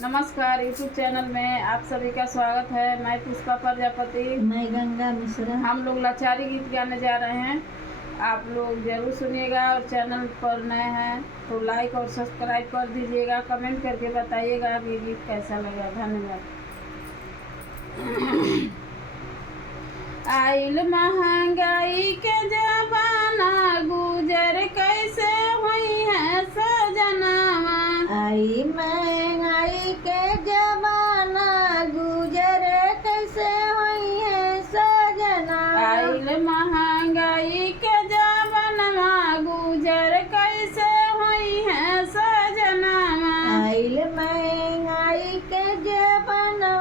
नमस्कार, YouTube channel में आप सभी का स्वागत है। मैं पुष्पा प्रजापति। मैं गंगा मिश्रा। हम लोग लाचारी गीत गाने जा रहे हैं। आप लोग जरूर सुनिएगा और चैनल पर नए हैं तो लाइक और सब्सक्राइब कर दीजिएगा। कमेंट करके बताइएगा कि गीत कैसा लगा। धन्यवाद। आइल महंगाई के जमाना, गुजर कैसे हुई है सजनावा। आई महंगाई के जमाना, गुजर कैसे हुई है सजना। आइल महंगाई के जमाना, गुजर कैसे हुई है सजनावा। आइल महंगाई के जमाना,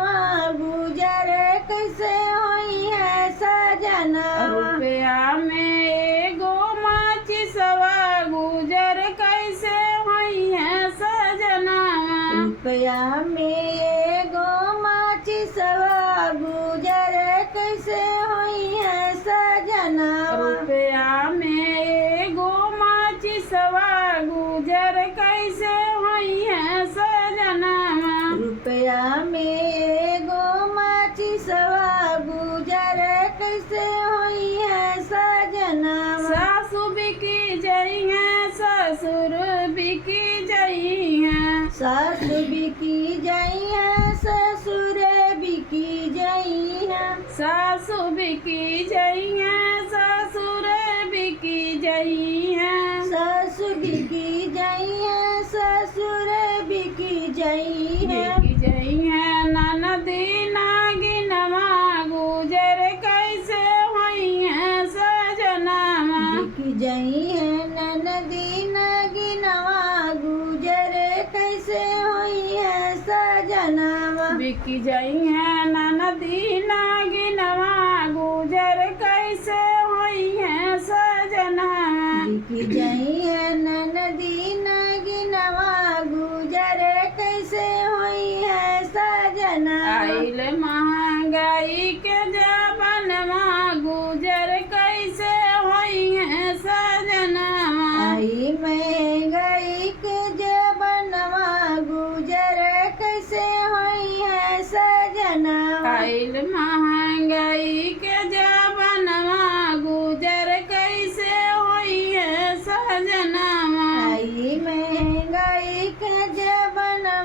गुजर कैसे हुई है सजना। रुपया में एगो माचिसवा, गुजर कैसे हुई है सजनावा। रुपया में एगो माचिसवा, गुजर कैसे हुई है सजना। रुपया में एगो माचिसवा, गुजर कैसे हुई है सजनावा। रुपया में एगो माचिसवा, गुजर कैसे हुई है सजना। सासु बिकी जई है, ससुर बिकी जई है। सासु बिकी जई है, ससुर बिकी जई है। सासु बिकी जई है, ससुर बिकी जई है। सासु बिकी जई है, ससुर बिकी जई है। बिकी जई है ननदी नागिनवा, गुजर कैसे हुई है सजनावा। बिकी जई है ननदी नागिनवा, गुजर कैसे हुई है सजनावा। बिकी जई है ननदी नागिनवा, गुजर कैसे हुई है सजनावा। बिकी जई है ननदी नागिनवा, गुजर कैसे हुई है सजनावा। आइल महंगाई के जमाना, गुजर कैसे हुई है सजनावा। आई महंगाई के जमाना, गुजर कैसे हुई है सजनावा। आइल महंगाई के जमाना, गुजर कैसे हुई है सजनावा। आई महंगाई के जमाना,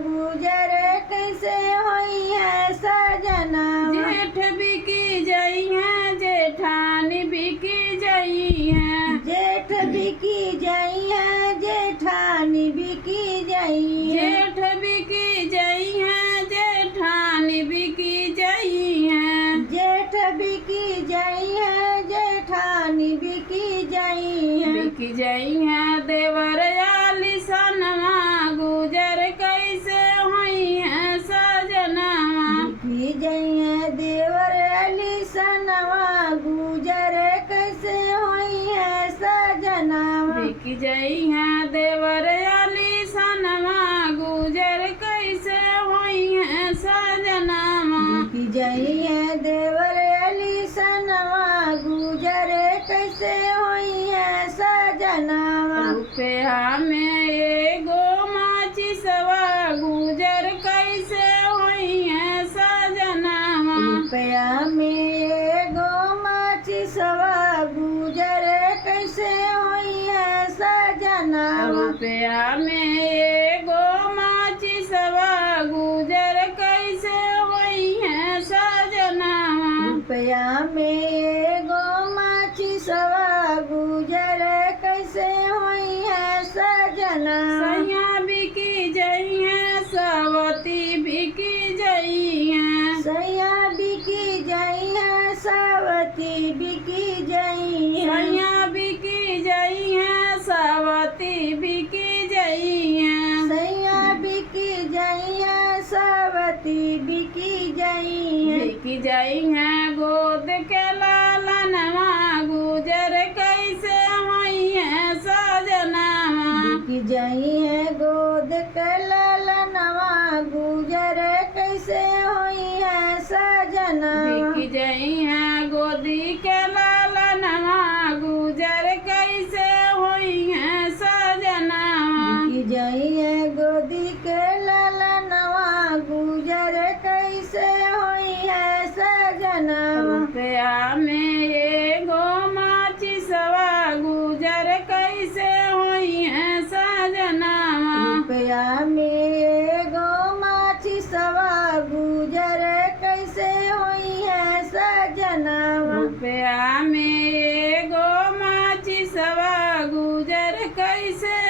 गुजर कैसे हुई है सजनावा। जेठ बिकी जई है, जेठानी बिकी जई है। जेठ बिकी जई है, जेठानी बिकी जई है। जेठ बिकी जई है, जेठानी बिकी जई है। जेठ बिकी जई है, जेठानी बिकी जई है। बिकी जई है देवर आलिसनवा, गुजर कैसे हुई है सजनावा। बिकी जई है देवर आलिसनवा, गुजर कैसे हुई है सजनावा। बिकी जई है देवर आलिसनवा, गुजर कैसे हुई है सजनावा। बिकी जई है देवर आलिसनवा, गुजर कैसे हुई है सजनावा। रुपया में एगो माचिसवा, गुजर कैसे हुई है सजनावा। रुपया में एगो माचिसवा, गुजर कैसे हुई है सजनावा। रुपया में एगो माचिसवा, गुजर कैसे हुई है सजनावा। रुपया में एगो माचिसवा, गुजर कैसे हुई है सजनावा। सैया बिकी जई है, सवती बिकी जई है। सैया बिकी जई है, सावती बिकी जई है। सैया बिकी जई है, सवती बिकी जई है। सैया बिकी जई है, सावती बिकी जई है। बिकी जई है गोद के लालनवा, गुजर कैसे हुई है सजनावा। बिकी जई है गोद के लालनवा, गुजर कैसे हुई है सजनावा। बिकी जई है गोदी के लालनवा, गुजर कैसे हुई है सजनावा। बिकी जई है गोदी के लालनवा,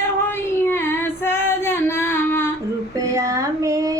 हुई है सजनावा। रुपया में